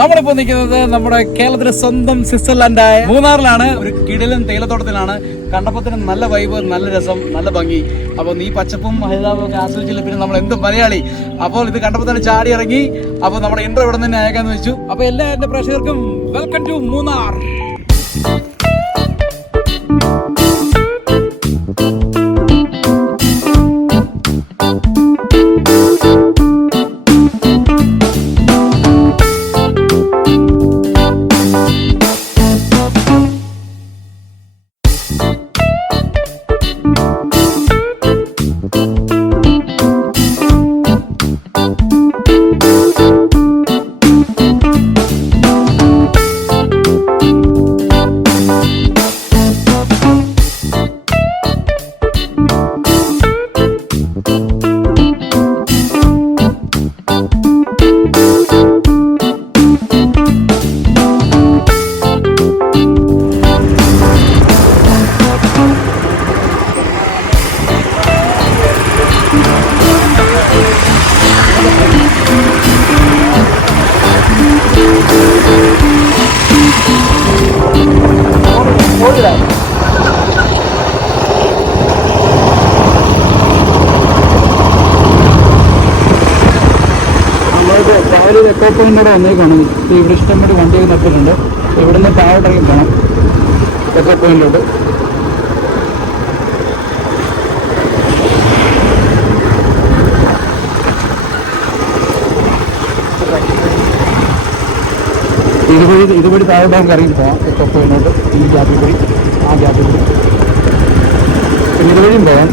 നമ്മളിപ്പോ നിൽക്കുന്നത് നമ്മുടെ കേരളത്തിലെ സ്വന്തം സ്വിറ്റ്സർലൻഡായ മൂന്നാറിലാണ്. ഒരു കിടിലൻ തേയിലത്തോട്ടത്തിലാണ്. കണ്ടപ്പത്തിന് നല്ല വൈബ്, നല്ല രസം, നല്ല ഭംഗി. അപ്പോൾ നീ പച്ചപ്പും ഹരിതാപവും ഒക്കെ ആസ്വദിച്ചില്ല പിന്നെ നമ്മൾ എന്ത് മലയാളി. അപ്പോൾ ഇത് കണ്ടപ്പോൾ തന്നെ ചാടി ഇറങ്ങി. അപ്പോൾ നമ്മുടെ ഇൻട്രോ ഇവിടെ തന്നെ അയക്കാന്ന് വെച്ചു. അപ്പോൾ എല്ലാ എന്റെ പ്രേക്ഷകർക്കും വെൽക്കം ടു മൂന്നാർ. എക്കോ പോയിന്റിലൂടെ വന്നേക്കാണ്. ഇവിടെ ഇഷ്ടംപോലെ വണ്ടിയൊക്കെ നിർത്തിയിട്ടുണ്ട്. ഇവിടെ നിന്ന് താഴോട്ടിറങ്ങി പോകണം എക്കോ പോയിന്റിലോട്ട്. ഇതുവഴി താഴോട്ട് നമുക്ക് ഇറങ്ങി പോകാം എക്കോ പോയിന്റിലോട്ട്. ഈ ഗ്യാപ്പിൽ കൂടി ആ ഗ്യാപ്പിൽ കൂടി പിന്നെ ഇതുവഴിയും പോകാം.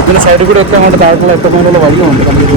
ഇതിൻ്റെ സൈഡിൽ കൂടെ ഒക്കെ അങ്ങോട്ട് താഴോട്ടുള്ള എക്കോ പോയിന്റുള്ള വഴിയുണ്ട്. നമുക്ക്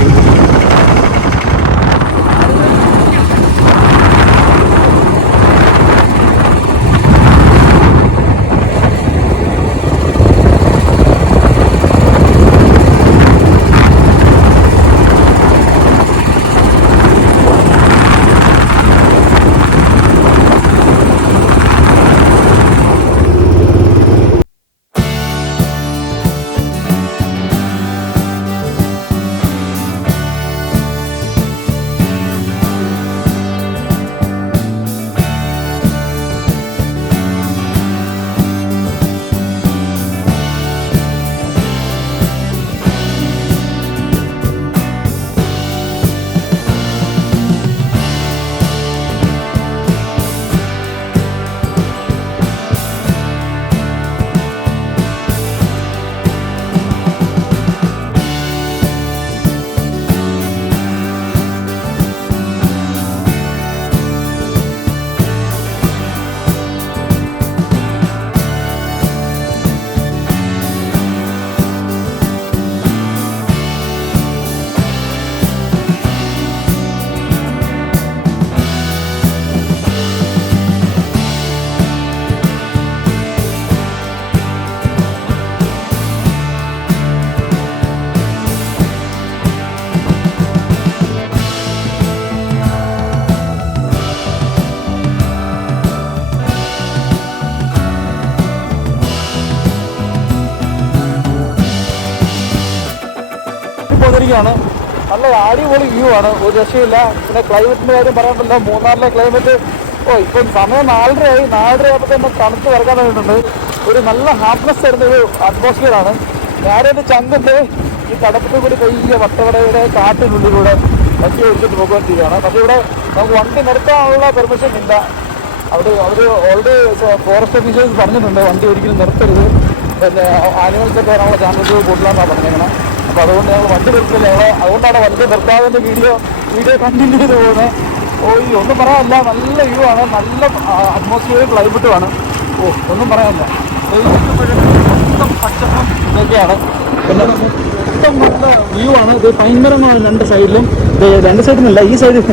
ാണ് നല്ല അടിപൊളി വ്യൂ ആണ്. ഒരു രക്ഷയില്ല. പിന്നെ ക്ലൈമറ്റിന്റെ കാര്യം പറയാൻ പറ്റില്ല. മൂന്നാറിലെ ക്ലൈമറ്റ് ഇപ്പം സമയം 4:30 ആയപ്പോൾ തന്നെ തണുത്ത് വരക്കാൻ വേണ്ടിയിട്ടുണ്ട്. ഒരു നല്ല ഹാപ്പിനെസ് തരുന്ന ഒരു അറ്റ്മോസ്ഫിയർ ആണ്. ഞാനൊരു ചങ്കിന്റെ ഈ കടപ്പത്തിൽ കൂടി വലിയ വട്ടവടയുടെ കാട്ടിനുള്ളിലൂടെ വണ്ടി ഓടിച്ചിട്ട് പോകാൻ. പക്ഷേ ഇവിടെ നമുക്ക് വണ്ടി നിർത്താനുള്ള പെർമിഷൻ ഇല്ല. അവർ ഓൾറെഡി ഫോറസ്റ്റ് ഓഫീസേഴ്സ് പറഞ്ഞിട്ടുണ്ട് വണ്ടി ഒരിക്കലും നിർത്തരുത്, പിന്നെ ആനിമൽസൊക്കെ വരാനുള്ള ചാൻസസ് കൂടുതലാണെന്നാണ് പറഞ്ഞേക്കണം. അപ്പോൾ അതുകൊണ്ട് ഞങ്ങൾ വണ്ടി നിർത്തില്ല. അതുകൊണ്ടാണ് വണ്ടി നിർത്താതെ വീഡിയോ കണ്ടിന്യൂ ചെയ്ത് പോകുന്നത്. ഒന്നും പറയാനില്ല. നല്ല വ്യൂ ആണ്, നല്ല അറ്റ്മോസ്ഫിയർ ക്ലൈമറ്റുമാണ്. ഒന്നും പറയാനില്ല. മൊത്തം പച്ചപ്പും ഇതൊക്കെയാണ്. പിന്നെ മൊത്തം നല്ല വ്യൂ ആണ്. ഇത് പൈൻമരങ്ങളാണ് രണ്ട് സൈഡിലും. രണ്ട് സൈഡിലല്ല, ഈ സൈഡിൽ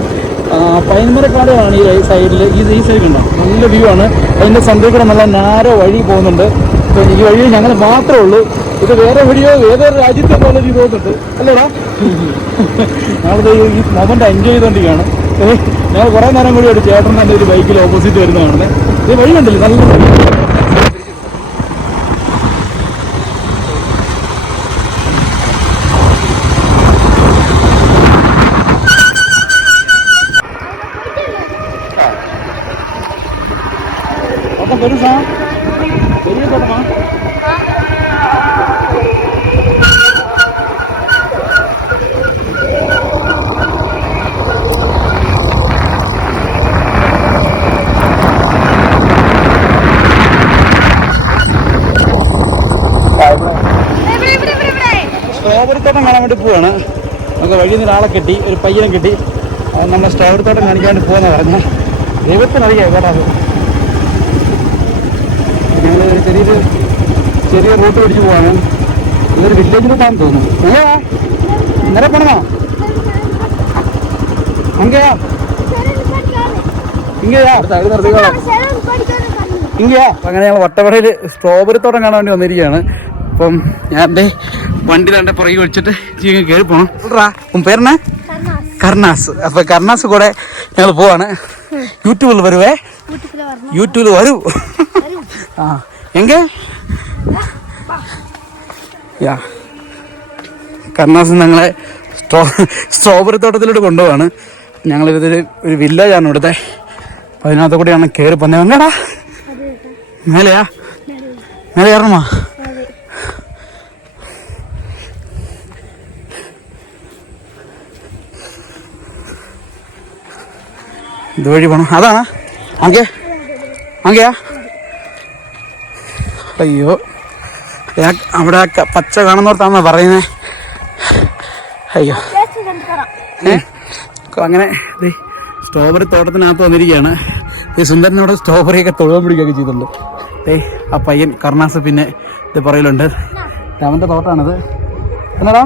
പൈൻമരക്കാടുകളാണ് ഈ സൈഡിൽ. ഈ സൈഡിലുണ്ടാവും. നല്ല വ്യൂ ആണ്. അതിൻ്റെ സന്ധ്യ കൂടെ നല്ല നാരോ വഴി പോകുന്നുണ്ട്. അപ്പോൾ ഈ വഴി ഞങ്ങൾ മാത്രമേ ഉള്ളൂ. ഇത് വേറെ വഴിയോ ഏതൊരു രാജ്യത്തെ പോലെ ഇത് തോന്നുന്നുണ്ട് അല്ലേടാ. ഞങ്ങളിത് ഈ മൊമെന്റ് എൻജോയ് ചെയ്തുകൊണ്ടിരിക്കുകയാണ്. ഞങ്ങൾ കുറേ നേരം കൂടി ഒരു ചേട്ടൻ തന്നെ ഒരു ബൈക്കിൽ ഓപ്പോസിറ്റ് വരുന്നതാണ്. ഇത് വഴി കണ്ടില്ലേ, നല്ല பெருசா பெரிய தோட்டமா? സ്ട്രോബെറി തോട്ടം കാണാൻ വേണ്ടി പോവാണ്. നമുക്ക് വഴിയിൽ നിന്ന് ഒരാളെ കിട്ടി, ഒരു പയ്യനെ കിട്ടി. അവൻ നമ്മളെ സ്ട്രോബെറി തോട്ടം കാണിക്കാൻ വേണ്ടി പോകുന്ന പറഞ്ഞാൽ ദൈവത്തിനറിയാം കേട്ടോ. അത് ഞങ്ങൾ ചെറിയ റൂട്ട് പിടിച്ച് പോവാണ്. ഇതൊരു വില്ലേജ് റൂട്ടാണെന്ന് തോന്നുന്നു. അല്ലേ ഇന്നലെ പോണോ? അങ്ങയാ ഇങ്ങയാ നിർത്തിക്കോളാം. ഇങ്ങയാ. അങ്ങനെ ഞങ്ങൾ വട്ടവടയിൽ സ്ട്രോബെറി തോട്ടം കാണാൻ വേണ്ടി വന്നിരിക്കുകയാണ്. അപ്പം ഞാൻ എൻ്റെ വണ്ടി തൻ്റെ പുറകെ വെച്ചിട്ട് ജീവൻ കയറി പോകണം. പേരണേ കർണാസ്. അപ്പൊ കർണാസ് കൂടെ ഞങ്ങൾ പോവാണ്. യൂട്യൂബിൽ വരുവേ, യൂട്യൂബിൽ വരൂ. ആ എങ്ക യാ കർണാസ് ഞങ്ങളെ സ്ട്രോബെറി തോട്ടത്തിലോട്ട് കൊണ്ടുപോവാണ്. ഞങ്ങളിതൊരു ഒരു വില്ലേജാണ് ഇവിടുത്തെ. അപ്പം അതിനകത്ത് കൂടെയാണ് കയറി പോന്നെ. എങ്ങടാ മേലെയാ? മേലെ കയറണമാ? ഇതുവഴി പോണം. അതാണ് അങ്ങയാ? അയ്യോ അവിടെ പച്ച കാണുന്നോർത്താണോ പറയുന്നേ? അയ്യോ അങ്ങനെ സ്ട്രോബെറി തോട്ടത്തിനകത്ത് വന്നിരിക്കുകയാണ്. ഈ സുന്ദരനോട് സ്ട്രോബെറിയൊക്കെ തൊഴുവൻ പിടിക്കുകയൊക്കെ ചെയ്തിട്ടുണ്ട്. ആ പയ്യൻ കർണാസ് പിന്നെ ഇത് പറയലുണ്ട്. അവൻ്റെ തോട്ടമാണിത്. എന്നാടാ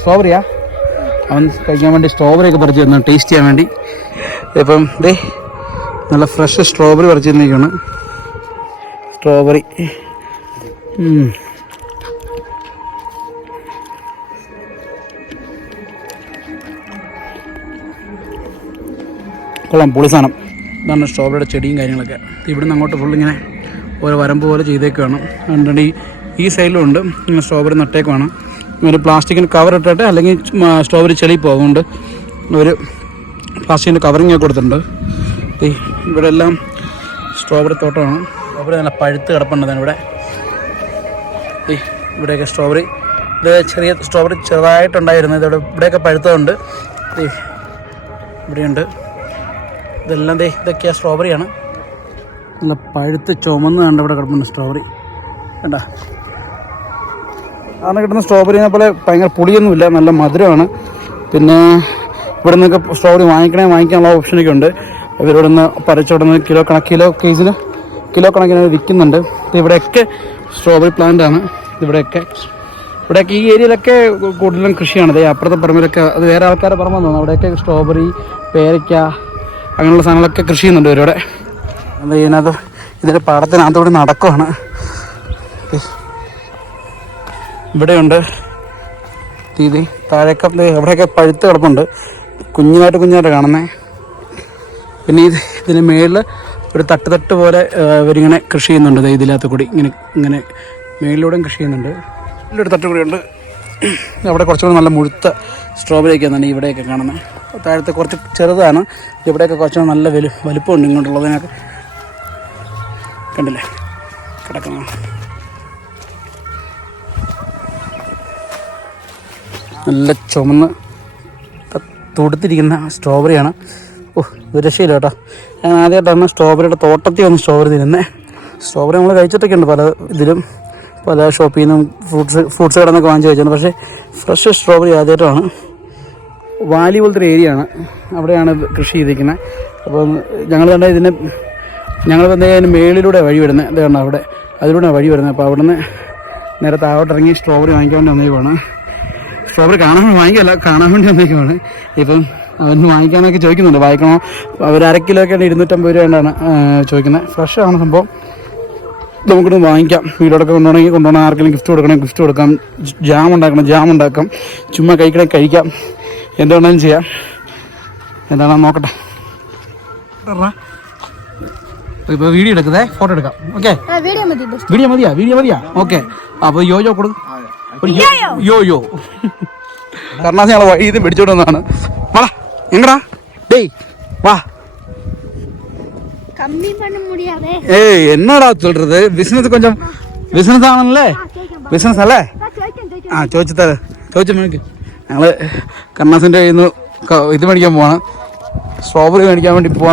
സ്ട്രോബെറിയാ? അവൻ കഴിക്കാൻ വേണ്ടി സ്ട്രോബെറിയൊക്കെ പറിച്ച് തന്നു, ടേസ്റ്റ് ചെയ്യാൻ വേണ്ടി. ഇപ്പം നല്ല ഫ്രഷ് സ്ട്രോബെറി പറിച്ച് തന്നിരിക്കുകയാണ്. സ്ട്രോബെറി കൊള്ളാം, പൊളി സാധനം. ഇതാണ് സ്ട്രോബെറിയുടെ ചെടിയും കാര്യങ്ങളൊക്കെ. ഇവിടെ നിന്ന് അങ്ങോട്ട് ഫുള്ളിങ്ങനെ ഓരോ വരമ്പ് പോലെ ചെയ്തേക്കാണ്. അതുകൊണ്ട് ഈ സൈഡിലും ഉണ്ട് ഇങ്ങനെ സ്ട്രോബെറി നട്ടേക്കുവാണ്. ഒരു പ്ലാസ്റ്റിക്കിന് കവർ ഇട്ടിട്ട്, അല്ലെങ്കിൽ സ്ട്രോബെറി ചെളി പോകുന്നുണ്ട് ഒരു പ്ലാസ്റ്റിക്കിൻ്റെ കവറിങ് ഒക്കെ കൊടുത്തിട്ടുണ്ട്. ഇവിടെ എല്ലാം സ്ട്രോബെറി തോട്ടമാണ്. സ്ട്രോബെറി നല്ല പഴുത്ത് കിടപ്പുണ്ട് ഇവിടെ. ഇവിടെയൊക്കെ സ്ട്രോബെറി, ഇത് ചെറിയ സ്ട്രോബെറി ചെറുതായിട്ടുണ്ടായിരുന്നു. ഇവിടെയൊക്കെ പഴുത്തതുണ്ട്. ഇവിടെയുണ്ട്. ഇതെല്ലാം ഇതൊക്കെയാണ് സ്ട്രോബെറിയാണ്. നല്ല പഴുത്ത് ചുമന്ന് കണ്ട് ഇവിടെ കിടപ്പുണ്ട് സ്ട്രോബെറി. വേണ്ട സാധാരണ കിട്ടുന്ന സ്ട്രോബെറിനെ പോലെ ഭയങ്കര പുളിയൊന്നുമില്ല, നല്ല മധുരമാണ്. പിന്നെ ഇവിടെ നിന്നൊക്കെ സ്ട്രോബെറി വാങ്ങിക്കാനുള്ള ഓപ്ഷനൊക്കെ ഉണ്ട്. ഇവരിവിടെ നിന്ന് പറിച്ചിവിടെ നിന്ന് കിലോ കണക്കിന് വിൽക്കുന്നുണ്ട്. ഇവിടെയൊക്കെ സ്ട്രോബെറി പ്ലാന്റ് ആണ്. ഇവിടെയൊക്കെ ഈ ഏരിയയിലൊക്കെ കൂടുതലും കൃഷിയാണ്. അപ്പുറത്തെ പറമ്പിലൊക്കെ അത് വേറെ ആൾക്കാരെ പറമ്പെന്ന് തോന്നുന്നു. അവിടെയൊക്കെ സ്ട്രോബെറി, പേരയ്ക്ക അങ്ങനെയുള്ള സാധനങ്ങളൊക്കെ കൃഷി ചെയ്യുന്നുണ്ട് ഇവരിവിടെ. അത് ഇതിൻ്റെ പാടത്തിനകത്തോടെ നടക്കുവാണ്. ഇവിടെയുണ്ട് താഴേക്ക് എവിടെയൊക്കെ പഴുത്ത് കിടപ്പുണ്ട്, കുഞ്ഞായിട്ട് കാണുന്നത്. പിന്നെ ഇതിന് മേളിൽ ഒരു തട്ട് പോലെ ഇവരിങ്ങനെ കൃഷി ചെയ്യുന്നുണ്ട്. ഇതിനകത്ത് കൂടി ഇങ്ങനെ മേളിലൂടെയും കൃഷി ചെയ്യുന്നുണ്ട്. ഇതിലൊരു തട്ട് കൂടിയുണ്ട്. അവിടെ കുറച്ചുകൂടി നല്ല മുഴുത്ത സ്ട്രോബെറി ഒക്കെ ആണ് ഇവിടെയൊക്കെ കാണുന്നത്. താഴത്തെ കുറച്ച് ചെറുതാണ്. ഇവിടെയൊക്കെ കുറച്ചുകൂടി നല്ല വലുപ്പമുണ്ട് ഇങ്ങോട്ടുള്ളതിനൊക്കെ. കണ്ടില്ലേ കിടക്കണം. നല്ല ചുമന്ന് തൊടുത്തിരിക്കുന്ന സ്ട്രോബെറിയാണ്. ഇത് രക്ഷയില്ല കേട്ടോ. ഞാൻ ആദ്യമായിട്ടാണ് സ്ട്രോബെറിയുടെ തോട്ടത്തിൽ വന്ന് സ്ട്രോബെറി തിന്നുന്നത്. സ്ട്രോബെറി നമ്മൾ കഴിച്ചിട്ടൊക്കെ ഉണ്ട് പല ഇതിലും, പല ഷോപ്പിൽ നിന്നും ഫ്രൂട്ട്സ് കടയിൽ നിന്നൊക്കെ വാങ്ങിച്ച് കഴിച്ചിട്ടുണ്ട്. പക്ഷേ ഫ്രഷ് സ്ട്രോബെറി ആദ്യമായിട്ടാണ്. വാലി പോലത്തെ ഒരു ഏരിയ ആണ്, അവിടെയാണ് കൃഷി ചെയ്തിരിക്കുന്നത്. അപ്പം ഞങ്ങൾ കണ്ട ഞങ്ങൾ വന്നതിന് മേളിലൂടെ വഴി വരുന്നത്. ഇതാണ് അവിടെ, അതിലൂടെയാണ് വഴി വരുന്നത്. അപ്പോൾ അവിടെ നിന്ന് നേരെ താഴോട്ടിറങ്ങി സ്ട്രോബെറി വാങ്ങിക്കാൻ വേണ്ടി വന്നേക്കുവാണ്. സ്ട്രോബെറി കാണാൻ വേണ്ടി വന്നേക്കുവാണ്. ഇപ്പം അവന് വാങ്ങിക്കാനൊക്കെ ചോദിക്കുന്നുണ്ട്, വാങ്ങിക്കണോ? അവർ അര കിലോ ഒക്കെ 250 രൂപ കൊണ്ടാണ് ചോദിക്കുന്നത്. ഫ്രഷാണ് സംഭവം. നമുക്കിത് വാങ്ങിക്കാം. വീടോടൊക്കെ കൊണ്ടുപോകണം. ആർക്കെങ്കിലും ഗിഫ്റ്റ് കൊടുക്കാം. ജാം ഉണ്ടാക്കാം. ചുമ്മാ കഴിക്കാം. എന്തുകൊണ്ടാലും ചെയ്യാം. എന്താണെന്ന് നോക്കട്ടെ. ഇപ്പോൾ വീഡിയോ എടുക്കുന്നേ, ഫോട്ടോ എടുക്കാം. ഓക്കെ, വീഡിയോ മതിയാ? ഓക്കെ. അപ്പോൾ യോ കൊടുക്കും. യോ കർണാസ് ഞങ്ങളെ വഴി ഇത് പിടിച്ചോണ്ട് വന്നതാണ്. വാ എങ്ങടാ? ഡേയ് വാ. ஏய் என்னடா சொல்றது பிசினஸ் கொஞ்சம் ബിസിനസ് ആണല്ലേ ബിസിനസ് അല്ലേ ആ ചോദിച്ചു മേടിക്ക് ഞങ്ങൾ കണ്ണാസിൻ്റെ കയ്യിൽ നിന്ന് ഇത് മേടിക്കാൻ പോവാണ് സ്ട്രോബെറി മേടിക്കാൻ വേണ്ടി പോവാ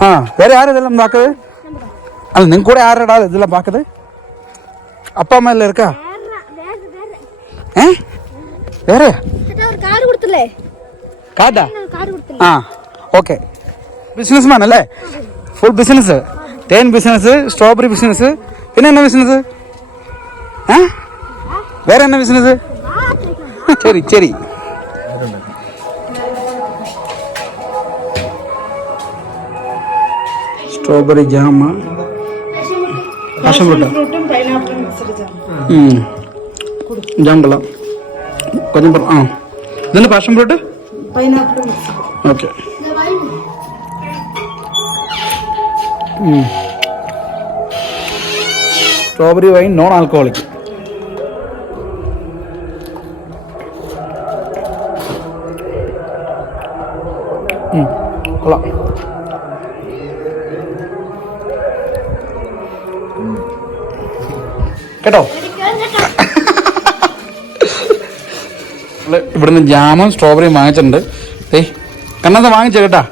ആ വേറെ ആരും ഇതെല്ലാം പാക്കത് അല്ല നിങ്ങൾ കൂടെ ആരടാ ഇതെല്ലാം പാക്കത് അപ്പ അമ്മ എല്ലാം ഇരിക്കാ വേറെ കാർഡാ ആ ഓക്കെ ബിസിനസ് മാൻ അല്ലേ ഫുൾ ബിസിനസ് തേൻ ബിസിനസ് സ്ട്രോബെറി ബിസിനസ് പിന്നെ എന്നാ ബിസിനസ് വേറെ എന്നാ ബിസിനസ് ശരി strawberry jam passion fruit jam കൊള്ളാം കൊഞ്ചം ആ ഇതെന്താ passion fruit okay strawberry wine non alcoholic കൊള്ളാം കേട്ടോ ഇവിടുന്ന് ജാമും സ്ട്രോബെറിയും വാങ്ങിച്ചിട്ടുണ്ട് ഏയ് കണ്ണാത്ത വാങ്ങിച്ച കേട്ടാ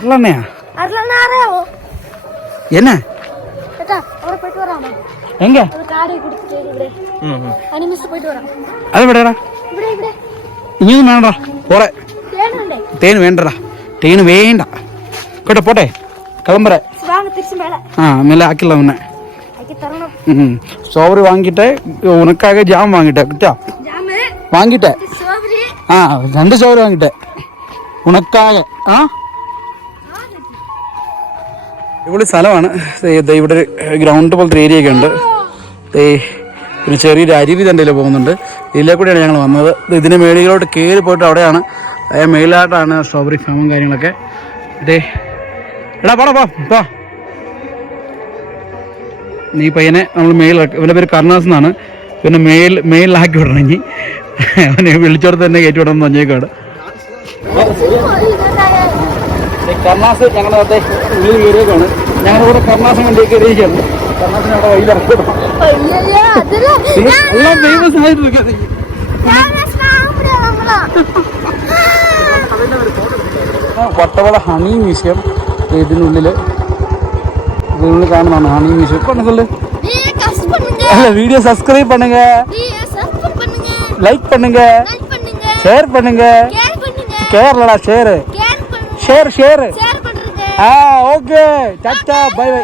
അല്ലെണ്ണയാ എന്നാ എങ്ക അതെവിടെയാടാ ഇനിയൊന്നും വേണ്ടടാ പോറെ തേന് വേണ്ടടാ തേന് വേണ്ട കേട്ടോ പോട്ടെ കിളമ്പറ ആ മേലെ ആക്കില്ല മുന്നേ സ്ട്രോബെറി വാങ്ങിട്ടെ ഉനക്കാകെ ജാം വാങ്ങിട്ടെ കിട്ടാ വാങ്ങിട്ടെ ആ 2 സ്ട്രോബെറി വാങ്ങിട്ടെ ഉണക്കാകെ ആ ഇവിടെ സ്ഥലമാണ് ഇവിടെ ഒരു ഗ്രൗണ്ട് പോലത്തെ ഏരിയ ഒക്കെ ഉണ്ട് പിന്നെ ചെറിയൊരു അരുവി തണ്ടയിൽ പോകുന്നുണ്ട് ഇതിലേ കൂടെയാണ് ഞങ്ങൾ വന്നത് ഇതിന് മേളിലോട്ട് കയറി പോയിട്ട് അവിടെയാണ് മേളിലായിട്ടാണ് സ്ട്രോബെറി ഫാമും കാര്യങ്ങളൊക്കെ എടാ പോടാ പോ നീ പയ്യനെ നമ്മൾ ഇവൻ്റെ പേര് കർണാസ് എന്നാണ് പിന്നെ മെയിലാക്കി വിടണം ഇനി അവനെ വിളിച്ചോടത്ത് തന്നെ കയറ്റി വിടണം എന്ന് പറഞ്ഞേക്കാട് കർണാസ് ഞങ്ങളുടെ ഉള്ളിൽ കയറിയേക്കാണ് ഞങ്ങളിവിടെ കർണാസം വണ്ടി കയറിയിരിക്കുകയാണ് കർണാസിനെ അവിടെ വഴിയിലിറക്കണം എല്ലാം ഫേമസ് ആയിട്ടിരിക്കുക വട്ടവള ഹണി മ്യൂസിയം ഇതിനുള്ളിൽ കാണുന്നതാണ് ഹണി മ്യൂസിയം പറഞ്ഞല്ലേ അല്ല വീഡിയോ സബ്സ്ക്ரைப் பண்ணுங்க லைக் பண்ணுங்க ஷேர் பண்ணுங்க Kerala share okay tata bye by